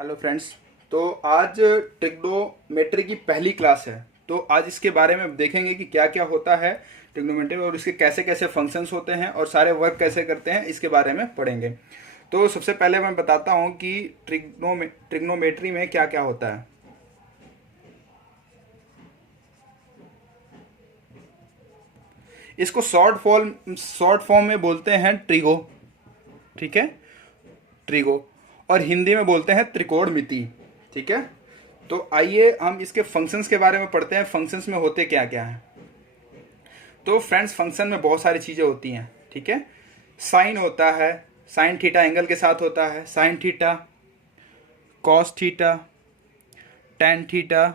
Hello friends. तो आज trigonometry की पहली क्लास है। तो आज इसके बारे में देखेंगे कि क्या क्या होता है ट्रिग्नोमेट्री और इसके कैसे कैसे फंक्शंस होते हैं और सारे वर्क कैसे करते हैं, इसके बारे में पढ़ेंगे। तो सबसे पहले मैं बताता हूँ कि ट्रिग्नोमेट्री में क्या क्या होता है। इसको शॉर्ट फॉर्म में बोलते हैं ट्रिगो। ठीक है, ट्रिगो। और हिंदी में बोलते हैं त्रिकोणमिति। ठीक है। तो आइए हम इसके फंक्शंस के बारे में पढ़ते हैं, फंक्शंस में होते क्या क्या हैं। तो फ्रेंड्स, फंक्शन में बहुत सारी चीज़ें होती हैं। ठीक है। साइन होता है, साइन थीटा एंगल के साथ होता है, sine theta, cos theta, tan theta.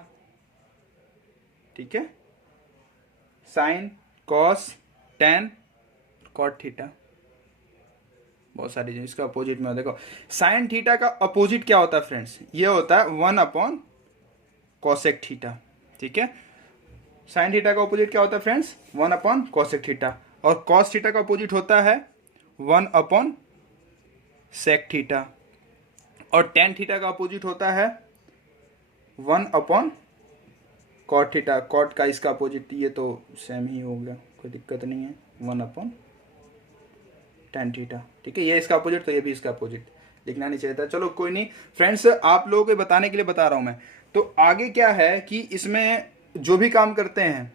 ठीक है, sine, cos, tan, cot theta, बहुत सारी चीज़। इसका अपोजिट में देखो, साइन थीटा का अपोजिट क्या होता है फ्रेंड्स? ये होता है 1 अपॉन कॉसेक थीटा। ठीक है, साइन थीटा का अपोजिट क्या होता है फ्रेंड्स? 1 upon cosec theta. और कॉस थीटा का अपोजिट होता है 1 अपॉन सेक थीटा। और टेन थीटा का अपोजिट होता है 1 अपॉन कॉट थीटा। कॉट का इसका अपोजिट, ये तो सेम ही हो गया, कोई दिक्कत नहीं है। 1 अपॉन टेन थीटा। ठीक है, ये इसका अपोजिट तो ये भी इसका अपोजिट, लिखना नहीं चाहिए था। चलो कोई नहीं फ्रेंड्स, आप लोगों को बताने के लिए बता रहा हूं मैं। तो आगे क्या है कि इसमें जो भी काम करते हैं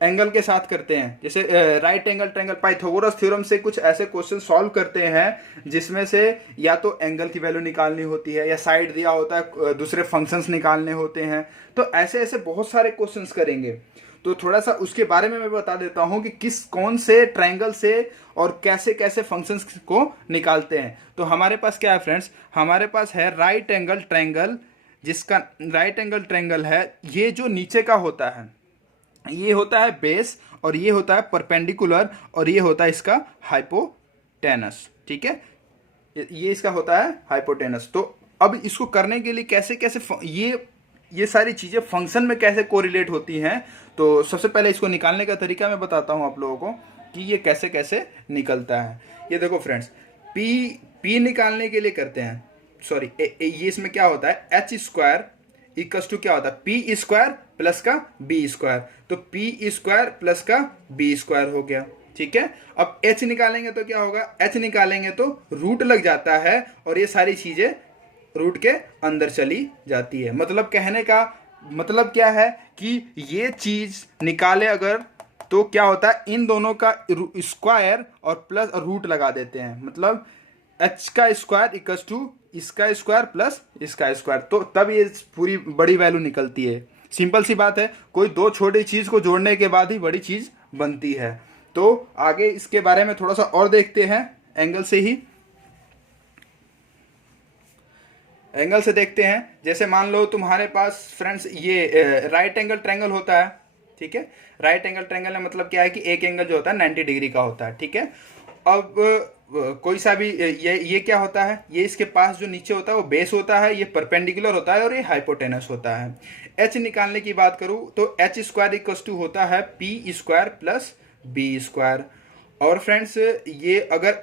एंगल के साथ करते हैं। जैसे right angle triangle, Pythagoras theorem से कुछ ऐसे क्वेश्चन सॉल्व करते हैं जिसमें से या तो एंगल की वैल्यू निकालनी होती है या साइड दिया होता है, दूसरे फंक्शंस निकालने होते हैं। तो ऐसे ऐसे बहुत सारे क्वेश्चंस करेंगे। तो थोड़ा सा उसके बारे में मैं बता देता हूं कि कौन से ट्रायंगल से और कैसे कैसे फंक्शंस को निकालते हैं। तो हमारे पास क्या है फ्रेंड्स? हमारे पास है राइट एंगल ट्रायंगल, जिसका राइट एंगल ट्रायंगल है, ये जो नीचे का होता है ये होता है बेस, और ये होता है परपेंडिकुलर, और ये होता है इसका हाइपोटेनस। ठीक है, ये इसका होता है हाइपोटेनस। तो अब इसको करने के लिए कैसे कैसे ये सारी चीजें फंक्शन में कैसे कोरिलेट होती हैं। तो सबसे पहले इसको निकालने का तरीका मैं बताता हूं आप लोगों को कि ये कैसे कैसे निकलता है। ये देखो फ्रेंड्स, पी निकालने के लिए करते हैं, सॉरी ये इसमें क्या होता है, एच स्क्वायर इक्वल्स टू क्या होता है, पी स्क्वायर प्लस का बी स्क्वायर। तो पी स्क्वायर प्लस का बी स्क्वायर हो गया। ठीक है, अब एच निकालेंगे तो क्या होगा, एच निकालेंगे तो रूट लग जाता है और ये सारी चीजें रूट के अंदर चली जाती है। मतलब कहने का मतलब क्या है कि ये चीज निकाले अगर, तो क्या होता है, इन दोनों का स्क्वायर और प्लस रूट लगा देते हैं। मतलब एच का स्क्वायर इक्वल्स टू इसका स्क्वायर प्लस इसका स्क्वायर, तो तब ये पूरी बड़ी वैल्यू निकलती है। सिंपल सी बात है, कोई दो छोटी चीज को जोड़ने के बाद ही बड़ी चीज बनती है। तो आगे इसके बारे में थोड़ा सा और देखते हैं, एंगल से ही, एंगल से देखते हैं। जैसे मान लो तुम्हारे पास फ्रेंड्स ये राइट एंगल ट्रायंगल होता है। ठीक है, राइट एंगल ट्रायंगल में मतलब क्या है कि एक एंगल जो होता है 90 डिग्री का होता है। ठीक है, अब कोई सा भी ये क्या होता है, ये इसके पास जो नीचे होता है वो बेस होता है, ये परपेंडिकुलर होता है और ये हाइपोटेनस होता है। एच निकालने की बात करूं तो एच स्क्वायर इक्वल टू होता है P square plus B square. और फ्रेंड्स ये अगर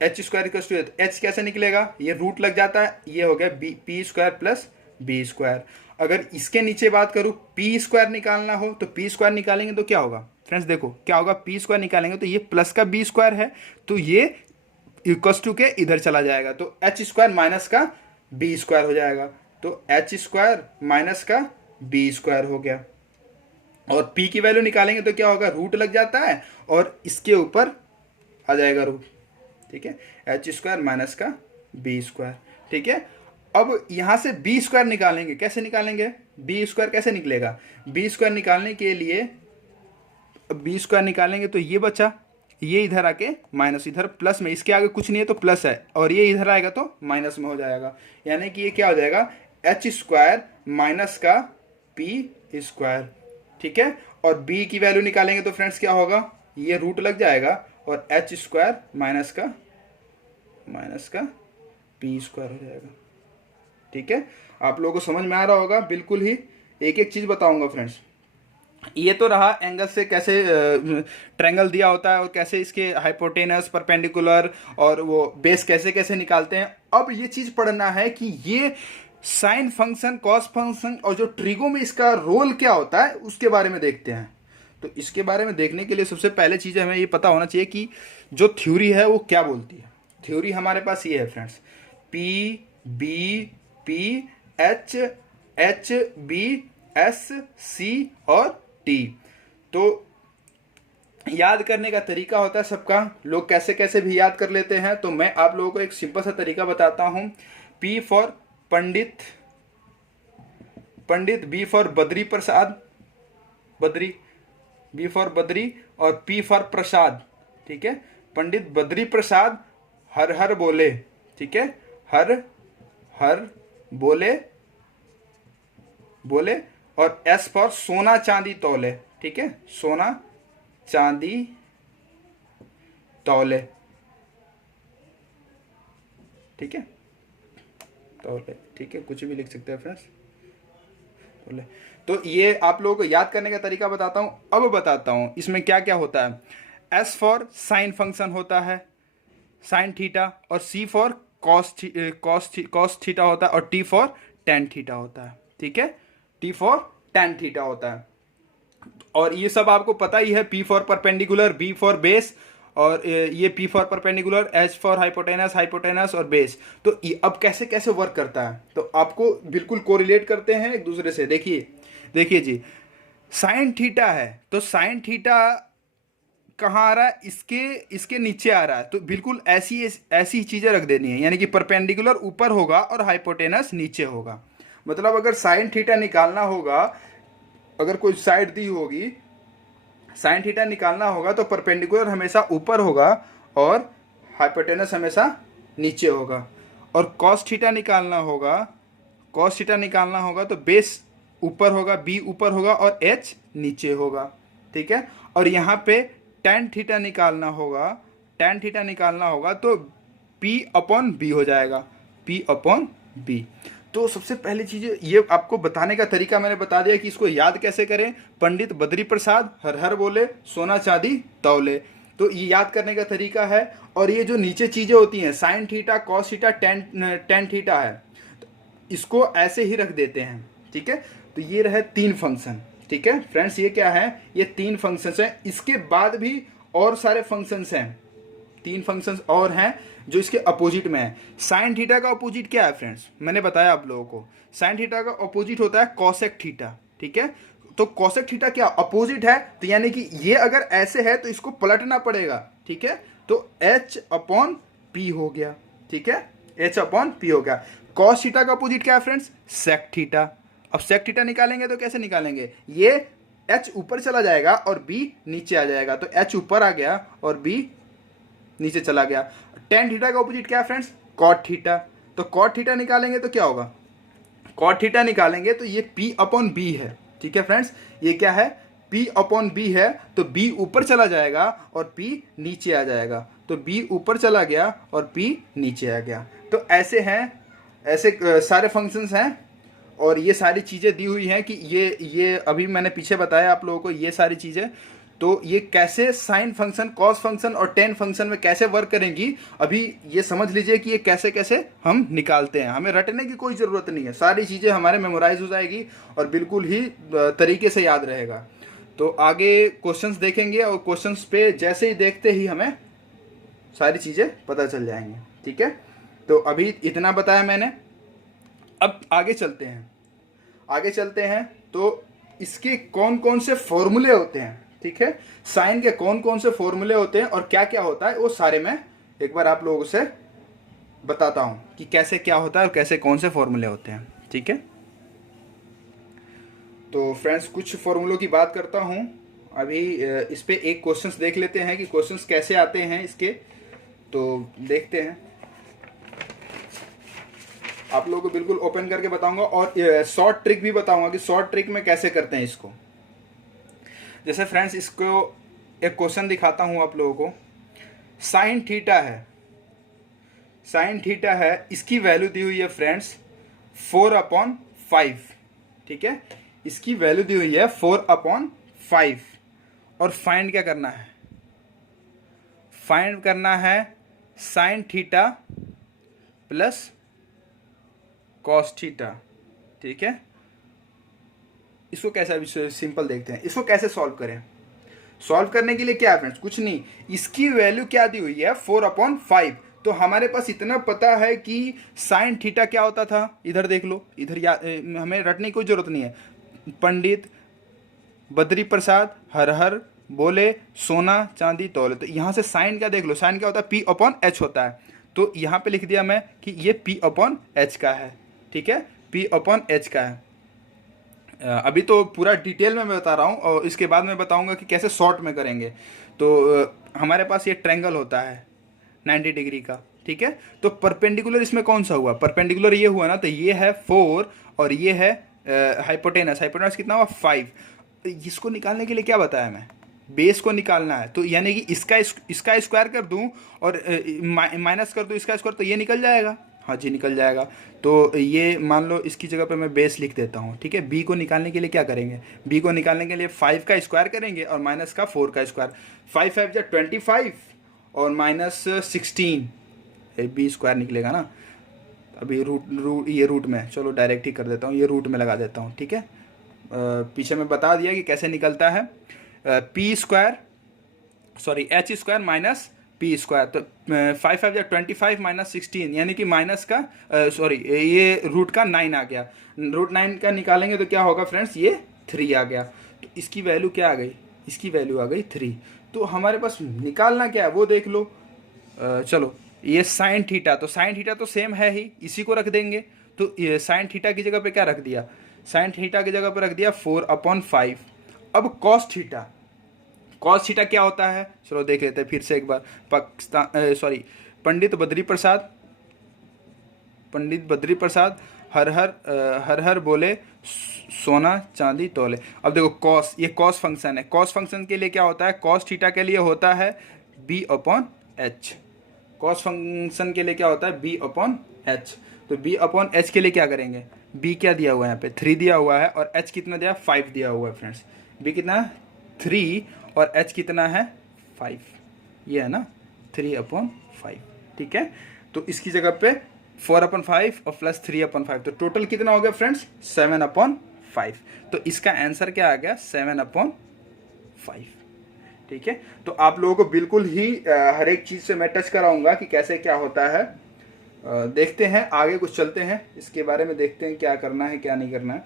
H square equal to, H कैसे निकलेगा, ये रूट लग जाता है, ये हो गया B P square plus B square. अगर इसके नीचे बात करूं पी स्क्वायर निकालना हो तो पी स्क्वायर निकालेंगे तो क्या होगा फ्रेंड्स, देखो क्या होगा, पी स्क्वायर निकालेंगे तो ये प्लस का बी स्क्वायर है, तो ये इक्वल्स टू के इधर चला जाएगा, तो एच स्क्वायर माइनस का बी स्क्वायर हो जाएगा। तो एच स्क्वायर माइनस का बी स्क्वायर हो गया। और p की वैल्यू निकालेंगे तो क्या होगा, रूट लग जाता है और इसके ऊपर आ जाएगा रूट। ठीक है, एच स्क्वायर माइनस का बी स्क्वायर। ठीक है, अब यहां से बी स्क्वायर निकालेंगे, कैसे निकालेंगे, बी स्क्वायर कैसे निकलेगा, बी स्क्वायर निकालने के लिए बी स्क्वायर निकालेंगे तो ये बचा, ये इधर आके माइनस, इधर प्लस में, इसके आगे कुछ नहीं है तो प्लस है, और ये इधर आएगा तो माइनस में हो जाएगा। यानी कि ये क्या हो जाएगा, एच स्क्वायर माइनस का पी स्क्वायर। ठीक है, और बी की वैल्यू निकालेंगे तो फ्रेंड्स क्या होगा, ये रूट लग जाएगा और एच स्क्वायर माइनस का पी स्क्वायर हो जाएगा। ठीक है, आप लोगों को समझ में आ रहा होगा बिल्कुल ही। एक एक चीज बताऊंगा फ्रेंड्स। ये तो रहा एंगल से कैसे ट्रायंगल दिया होता है और कैसे इसके हाइपोटेनस, परपेंडिकुलर और वो बेस कैसे कैसे निकालते हैं। अब ये चीज पढ़ना है कि ये साइन फंक्शन, कॉस फंक्शन और जो ट्रिगो में इसका रोल क्या होता है उसके बारे में देखते हैं। तो इसके बारे में देखने के लिए सबसे पहले चीज़ हमें ये पता होना चाहिए कि जो थ्योरी है वो क्या बोलती है। थ्योरी हमारे पास ये है friends, P B P H H B S C और टी। तो याद करने का तरीका होता है सबका, लोग कैसे कैसे भी याद कर लेते हैं। तो मैं आप लोगों को एक सिंपल सा तरीका बताता हूं। P for Pandit, Pandit, B for Badri Prasad, Badri, B for Badri, और पी फॉर प्रसाद। ठीक है, पंडित बद्री प्रसाद हर हर बोले। ठीक है, हर हर बोले बोले। और एस फॉर सोना चांदी तौले। ठीक है, सोना चांदी तौले। ठीक है, तौले। ठीक है, कुछ भी लिख सकते हैं फ्रेंड्स, तौले। तो ये आप लोगों को याद करने का तरीका बताता हूं। अब बताता हूं इसमें क्या क्या होता है। एस फॉर साइन फंक्शन होता है, साइन थीटा, और सी फॉर कॉस थीटा होता है, और टी फॉर टेन थीटा होता है। ठीक है, टी फॉर टेन थीटा होता है। और ये सब आपको पता ही है, P for perpendicular, B for base, और ये P for perpendicular, H for hypotenuse, hypotenuse और बेस। तो अब कैसे कैसे वर्क करता है तो आपको बिल्कुल कोरिलेट करते हैं एक दूसरे से। देखिए देखिए जी, साइन थीटा है तो साइन थीटा कहाँ आ रहा है, इसके नीचे आ रहा है। तो बिल्कुल ऐसी ऐसी चीजें रख देनी है, यानी कि परपेंडिकुलर ऊपर होगा और हाइपोटेनस नीचे होगा। मतलब अगर साइन थीटा निकालना होगा, अगर कोई साइड दी होगी, साइन थीटा निकालना होगा तो परपेंडिकुलर हमेशा ऊपर होगा और हाइपोटेनस हमेशा नीचे होगा। और कॉस थीटा निकालना होगा, कॉस थीटा निकालना होगा तो बेस ऊपर होगा, बी ऊपर होगा और एच नीचे होगा। ठीक है, और यहाँ पे टेन थीटा निकालना होगा, टेन थीटा निकालना होगा तो पी अपॉन बी हो जाएगा, पी अपॉन बी। तो सबसे पहली चीज ये आपको बताने का तरीका मैंने बता दिया कि इसको याद कैसे करें। पंडित बद्री प्रसाद हर हर बोले, सोना चांदी तौले। तो ये याद करने का तरीका है। और ये जो नीचे चीजें होती हैं, sign theta, cos theta, tan theta है, तो इसको ऐसे ही रख देते हैं। ठीक है, तो ये रहे तीन फंक्शन। ठीक है फ्रेंड्स, ये क्या है, ये तीन फंक्शंस हैं। इसके बाद भी और सारे फंक्शंस हैं, तीन फंक्शंस और हैं जो इसके अपोजिट में है। साइन थीटा का अपोजिट क्या है फ्रेंड्स, मैंने बताया आप लोगों को, साइन थीटा का अपोजिट होता है कॉसेक थीटा। ठीक है, तो कॉसेक थीटा क्या अपोजिट है, तो यानी कि ये अगर ऐसे है तो इसको पलटना पड़ेगा। ठीक है, तो एच अपॉन पी हो गया। ठीक है, एच अपॉन पी हो गया। कॉस थीटा का अपोजिट क्या है फ्रेंड्स, सेक थीटा। अब सेक थीटा निकालेंगे तो कैसे निकालेंगे, ये एच ऊपर चला जाएगा और बी नीचे आ जाएगा। तो एच ऊपर आ गया और बी नीचे चला गया। टेन थीटा का ऑपोजिट क्या है फ्रेंड्स, कॉट थीटा। तो कॉट थीटा निकालेंगे तो क्या होगा, कॉट थीटा निकालेंगे तो ये पी अपॉन बी है। ठीक है फ्रेंड्स, ये क्या है, पी अपॉन बी है। तो बी ऊपर चला जाएगा और पी नीचे आ जाएगा। तो बी ऊपर चला गया और पी नीचे आ गया। तो ऐसे हैं, ऐसे सारे फंक्शंस हैं। और ये सारी चीज़ें दी हुई हैं कि ये अभी मैंने पीछे बताया आप लोगों को ये सारी चीज़ें। तो ये कैसे साइन फंक्शन, कॉस फंक्शन और टेन फंक्शन में कैसे वर्क करेंगी, अभी ये समझ लीजिए कि ये कैसे कैसे हम निकालते हैं। हमें रटने की कोई ज़रूरत नहीं है, सारी चीज़ें हमारे मेमोराइज हो जाएगी और बिल्कुल ही तरीके से याद रहेगा। तो आगे क्वेश्चंस देखेंगे और क्वेश्चंस पे जैसे ही देखते ही हमें सारी चीज़ें पता चल जाएंगी। ठीक है, तो अभी इतना बताया मैंने। अब आगे चलते हैं, आगे चलते हैं तो इसके कौन कौन से फॉर्मूले होते हैं। ठीक है, साइन के कौन कौन से फॉर्मूले होते हैं और क्या क्या होता है, वो सारे मैं एक बार आप लोगों से बताता हूं कि कैसे क्या होता है और कैसे कौन से फॉर्मूले होते हैं। ठीक है, तो फ्रेंड्स कुछ फॉर्मूलों की बात करता हूं अभी। इस पे एक क्वेश्चंस देख लेते हैं कि क्वेश्चंस कैसे आते हैं इसके। तो देखते हैं, आप लोगों को बिल्कुल ओपन करके बताऊंगा और शॉर्ट ट्रिक भी बताऊंगा कि शॉर्ट ट्रिक में कैसे करते हैं इसको। जैसे फ्रेंड्स इसको एक क्वेश्चन दिखाता हूं आप लोगों को। साइन थीटा है, साइन थीटा है, इसकी वैल्यू दी हुई है फ्रेंड्स 4/5। ठीक है, इसकी वैल्यू दी हुई है 4/5। 5 और फाइंड क्या करना है, फाइंड करना है sine theta plus cos theta. ठीक है, इसको कैसे अभी सिंपल देखते हैं, इसको कैसे सॉल्व करें। सॉल्व करने के लिए क्या है फ्रेंड्स, कुछ नहीं, इसकी वैल्यू क्या दी हुई है 4/5। तो हमारे पास इतना पता है कि साइन थीटा क्या होता था, इधर देख लो, इधर हमें रटने की कोई जरूरत नहीं है। पंडित बद्री प्रसाद हर हर बोले सोना चांदी तौले, तो यहाँ से साइन का देख लो, साइन क्या होता है P/H होता है। तो यहाँ पे लिख दिया मैं कि ये P/H का है। ठीक है, P/H का है। अभी तो पूरा डिटेल में मैं बता रहा हूँ और इसके बाद मैं बताऊंगा कि कैसे शॉर्ट में करेंगे। तो हमारे पास ये ट्रायंगल होता है 90 डिग्री का। ठीक है, तो परपेंडिकुलर इसमें कौन सा हुआ, परपेंडिकुलर ये हुआ ना, तो ये है 4 और ये है हाइपोटेनस, हाइपोटेनस कितना हुआ 5। इसको निकालने के लिए क्या बताया मैं, बेस को निकालना है। तो यानी कि इसका स्क्वायर कर दूं और माइनस कर दूं इसका स्क्वायर, तो ये निकल जाएगा। हाँ जी, निकल जाएगा। तो ये मान लो इसकी जगह पे मैं बेस लिख देता हूँ। ठीक है, बी को निकालने के लिए क्या करेंगे, बी को निकालने के लिए 5 का स्क्वायर करेंगे और माइनस का 4 का स्क्वायर। 5 5 जा 25 और माइनस 16, बी स्क्वायर निकलेगा ना। अभी ये रूट में, चलो डायरेक्ट ही कर देता हूँ, ये रूट में लगा देता हूँ। ठीक है, पीछे में बता दिया कि कैसे निकलता है। P square sorry H square minus P square, तो 5 5 या 25 माइनस 16, यानी कि माइनस का सॉरी ये रूट का 9 आ गया। रूट 9 का निकालेंगे तो क्या होगा फ्रेंड्स, ये 3 आ गया। तो इसकी वैल्यू क्या आ गई, इसकी वैल्यू आ गई 3। तो हमारे पास निकालना क्या है वो देख लो। चलो, ये साइन थीटा, तो साइन थीटा तो सेम है ही, इसी को रख देंगे। तो ये साइन थीटा की जगह पे क्या रख दिया, साइन थीटा की जगह पे रख दिया 4/5। अब कॉस थीटा, कॉस थीटा क्या होता है, चलो देख लेते हैं फिर से एक बार। पाकिस्तान सॉरी पंडित बद्री प्रसाद, पंडित बद्री प्रसाद हर हर बोले सोना चांदी तौले। अब देखो कॉस, ये कॉस फंक्शन है, कॉस फंक्शन के लिए क्या होता है, कॉस थीटा के लिए होता है B/H। कॉस फंक्शन के लिए क्या होता है B/H। तो B/H के लिए क्या करेंगे, B क्या दिया हुआ है यहाँ पे 3 दिया हुआ है और H कितना दिया 5 दिया हुआ है फ्रेंड्स। B कितना 3 और H कितना है 5, ये है ना 3/5। ठीक है, तो इसकी जगह पे 4/5 और प्लस 3/5, तो टोटल कितना हो गया फ्रेंड्स 7/5। तो इसका आंसर क्या आ गया 7/5। ठीक है, तो आप लोगों को बिल्कुल ही हर एक चीज़ से मैं टच कराऊंगा कि कैसे क्या होता है। देखते हैं आगे कुछ चलते हैं, इसके बारे में देखते हैं क्या करना है क्या नहीं करना है।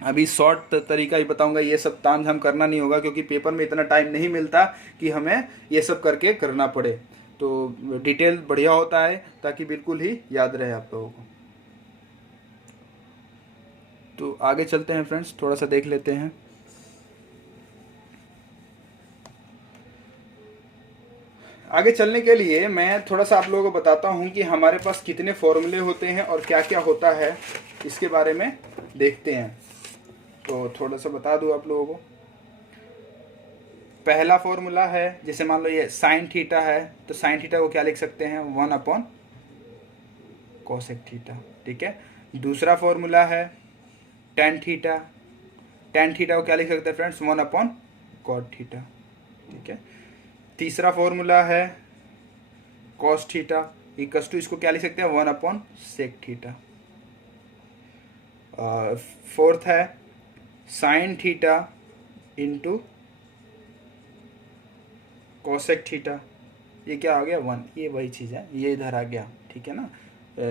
अभी शॉर्ट तरीका ही बताऊंगा, ये सब तामझाम करना नहीं होगा क्योंकि पेपर में इतना टाइम नहीं मिलता कि हमें ये सब करके करना पड़े। तो डिटेल बढ़िया होता है ताकि बिल्कुल ही याद रहे आप लोगों को। तो आगे चलते हैं फ्रेंड्स, थोड़ा सा देख लेते हैं। आगे चलने के लिए मैं थोड़ा सा आप लोगों को बताता हूँ कि हमारे पास कितने फॉर्मूले होते हैं और क्या क्या होता है, इसके बारे में देखते हैं। तो थोड़ा सा बता दूँ आप लोगों को। पहला फॉर्मूला है, जैसे मान लो ये साइन थीटा है, तो साइन थीटा को क्या लिख सकते हैं 1/कोसेक थीटा। ठीक है, दूसरा फॉर्मूला है टेन थीटा, टेन थीटा को क्या लिख सकते हैं फ्रेंड्स 1/कॉट थीटा। ठीक है, तीसरा फॉर्मूला है कॉस थीटा इक्वल्स टू, इसको क्या लिख सकते हैं 1/सेक थीटा। फोर्थ है sine theta into cosec theta, ये क्या आ गया 1, ये वही चीज़ है, ये इधर आ गया। ठीक है ना,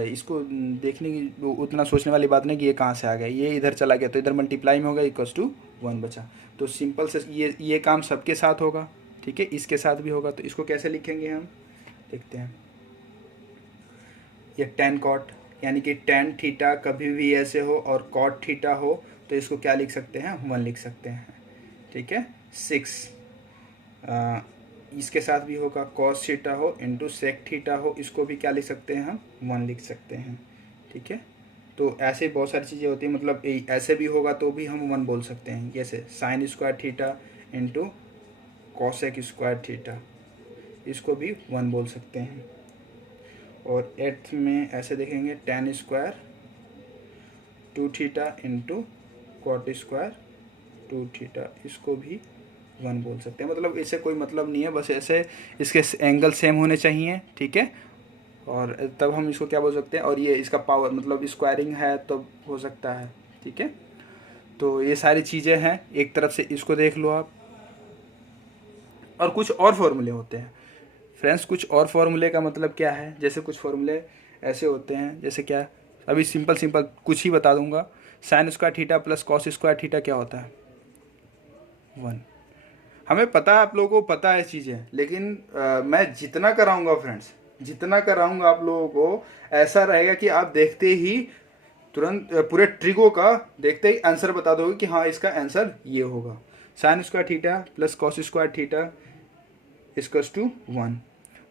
इसको देखने की उतना सोचने वाली बात नहीं कि ये कहाँ से आ गया, ये इधर चला गया तो इधर मल्टीप्लाई में होगा इक्वल्स टू 1 बचा। तो सिंपल से ये काम सबके साथ होगा। ठीक है, इसके साथ भी होगा, तो इसको कैसे लिखेंगे हम देखते हैं। ये टेन कॉट, यानी कि टेन थीटा कभी भी ऐसे हो और कॉट थीटा हो तो इसको क्या लिख सकते हैं 1 लिख सकते हैं। ठीक है, 6 इसके साथ भी होगा, कॉस थीटा हो इंटू सेक थीटा हो, इसको भी क्या लिख सकते हैं हम 1 लिख सकते हैं। ठीक है, तो ऐसे बहुत सारी चीज़ें होती हैं, मतलब ऐसे भी होगा तो भी हम 1 बोल सकते हैं। जैसे sign square theta into cosec square theta, इसको भी 1 बोल सकते हैं। और 8th में ऐसे देखेंगे tan square 2 theta into cot square 2 theta, इसको भी 1 बोल सकते हैं। मतलब इससे कोई मतलब नहीं है, बस ऐसे इसके एंगल सेम होने चाहिए, ठीक है, और तब हम इसको क्या बोल सकते हैं। और ये इसका पावर मतलब स्क्वायरिंग है तो हो सकता है, ठीक है। तो ये सारी चीज़ें हैं, एक तरफ से इसको देख लो आप। और कुछ और फॉर्मूले होते हैं फ्रेंड्स, कुछ और फॉर्मूले का मतलब क्या है, जैसे कुछ फॉर्मूले ऐसे होते हैं, जैसे क्या, अभी सिंपल कुछ ही बता दूंगा। Sign square theta plus cos square theta क्या होता है, 1। हमें पता है, आप लोगों को पता है चीज़ें, लेकिन मैं जितना कराऊंगा फ्रेंड्स, जितना कराऊंगा आप लोगों को, ऐसा रहेगा कि आप देखते ही तुरंत पूरे ट्रिगो का देखते ही आंसर बता दोगे कि हाँ इसका आंसर ये होगा। Sine square theta plus cos square theta equals to 1।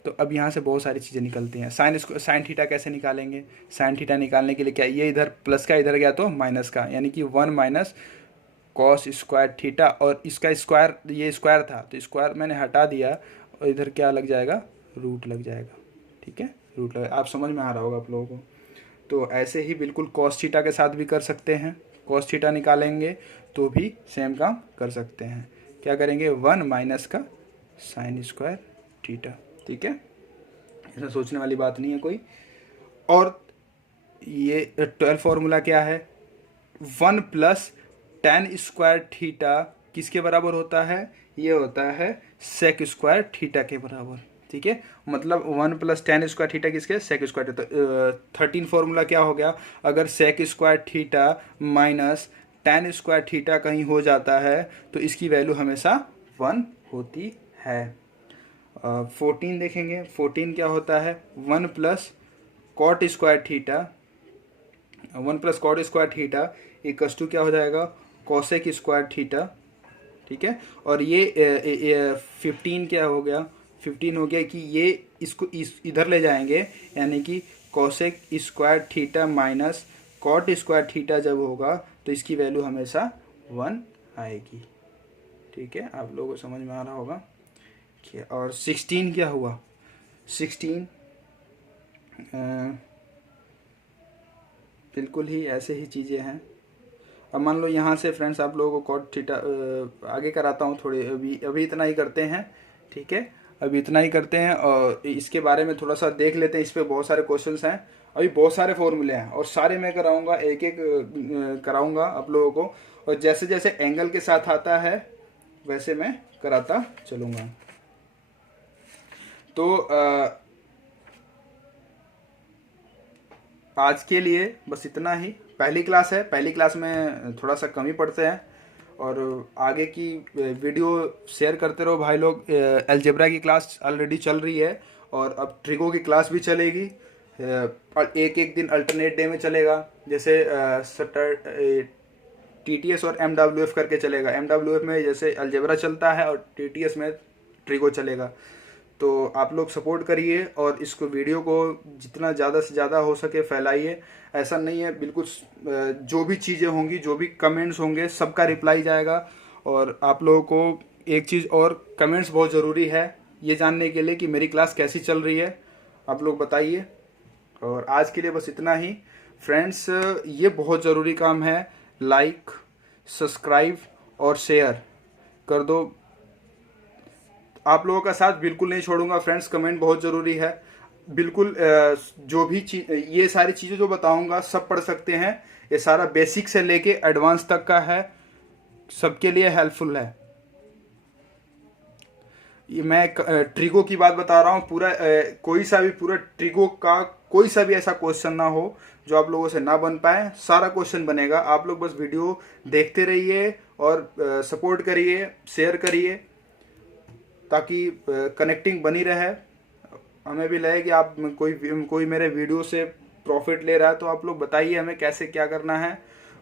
तो अब यहाँ से बहुत सारी चीज़ें निकलती हैं। साइन थीटा कैसे निकालेंगे, साइन थीटा निकालने के लिए क्या, ये इधर प्लस का इधर गया तो माइनस का, यानी कि 1 माइनस कॉस स्क्वायर थीटा, और इसका स्क्वायर, ये स्क्वायर था तो स्क्वायर मैंने हटा दिया, और इधर क्या लग जाएगा, रूट लग जाएगा, ठीक है, रूट लग, आप समझ में आ रहा होगा आप लोगों को। तो ऐसे ही बिल्कुल कॉस थीटा के साथ भी कर सकते हैं, कॉस थीटा निकालेंगे तो भी सेम काम कर सकते हैं। क्या करेंगे, 1 माइनस का साइन स्क्वायर थीटा, ठीक है, इसमें सोचने वाली बात नहीं है कोई। और ये 12 फॉर्मूला क्या है, 1 प्लस tan स्क्वायर थीटा किसके बराबर होता है, ये होता है सेक स्क्वायर थीटा के बराबर, ठीक है। मतलब 1 प्लस tan स्क्वायर थीटा किसके, सेक स्क्वायर थीटा। 13 फॉर्मूला क्या हो गया, अगर sec square theta minus tan square theta कहीं हो जाता है तो इसकी वैल्यू हमेशा 1 होती है। 14 देखेंगे, 14 क्या होता है, 1 plus cot square theta, 1 plus cot square theta equals to क्या हो जाएगा, कोसेक स्क्वायर थीटा, ठीक है। और ये 15 क्या हो गया, 15 हो गया कि ये इसको इधर ले जाएंगे, यानी कि cosec square theta minus cot square theta जब होगा तो इसकी वैल्यू हमेशा 1 आएगी, ठीक है, आप लोगों को समझ में आ रहा होगा। और 16 क्या हुआ, 16 बिल्कुल ही ऐसे ही चीज़ें हैं। अब मान लो यहाँ से फ्रेंड्स आप लोगों को कॉट थीटा आगे कराता हूँ, थोड़ी अभी इतना ही करते हैं, ठीक है, अभी इतना ही करते हैं। और इसके बारे में थोड़ा सा देख लेते हैं, इस पर बहुत सारे क्वेश्चंस हैं, अभी बहुत सारे फॉर्मूले हैं, और सारे मैं कराऊंगा, एक एक कराऊंगा आप लोगों को, और जैसे जैसे एंगल के साथ आता है वैसे मैं कराता चलूँगा। तो आज के लिए बस इतना ही। पहली क्लास है, पहली क्लास में थोड़ा सा कम ही पढ़ते हैं, और आगे की वीडियो शेयर करते रहो भाई लोग। अलजेब्रा की क्लास ऑलरेडी चल रही है, और अब ट्रिगो की क्लास भी चलेगी, और एक एक दिन अल्टरनेट डे में चलेगा, जैसे TTS और MWF करके चलेगा। MWF में जैसे अलजेब्रा चलता है और TTS में ट्रिगो चलेगा। तो आप लोग सपोर्ट करिए, और इसको वीडियो को जितना ज़्यादा से ज़्यादा हो सके फैलाइए। ऐसा नहीं है, बिल्कुल जो भी चीज़ें होंगी, जो भी कमेंट्स होंगे, सबका रिप्लाई जाएगा। और आप लोगों को एक चीज़ और, कमेंट्स बहुत ज़रूरी है ये जानने के लिए कि मेरी क्लास कैसी चल रही है, आप लोग बताइए। और आज के लिए बस इतना ही फ्रेंड्स, ये बहुत ज़रूरी काम है, लाइक, सब्सक्राइब और शेयर कर दो। आप लोगों का साथ बिल्कुल नहीं छोड़ूंगा फ्रेंड्स, कमेंट बहुत ज़रूरी है। बिल्कुल जो भी चीज़, ये सारी चीज़ें जो बताऊंगा सब पढ़ सकते हैं, ये सारा बेसिक से लेके एडवांस तक का है, सबके लिए हेल्पफुल है। ये मैं ट्रिगो की बात बता रहा हूँ, पूरा कोई सा भी, पूरा ट्रिगो का कोई सा भी ऐसा क्वेश्चन ना हो जो आप लोगों से ना बन पाए, सारा क्वेश्चन बनेगा। आप लोग बस वीडियो देखते रहिए और सपोर्ट करिए, शेयर करिए, ताकि कनेक्टिंग बनी रहे। हमें भी लगे कि आप कोई मेरे वीडियो से प्रॉफिट ले रहा है, तो आप लोग बताइए हमें कैसे क्या करना है।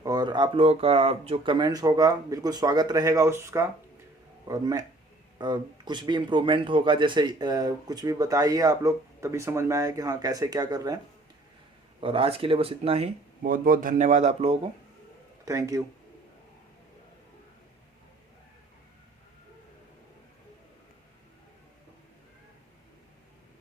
और आप लोगों का जो कमेंट्स होगा बिल्कुल स्वागत रहेगा उसका। और मैं कुछ भी इम्प्रूवमेंट होगा, जैसे कुछ भी बताइए आप लोग, तभी समझ में आए कि हाँ कैसे क्या कर रहे हैं। और आज के लिए बस इतना ही। बहुत बहुत धन्यवाद आप लोगों को। Thank you.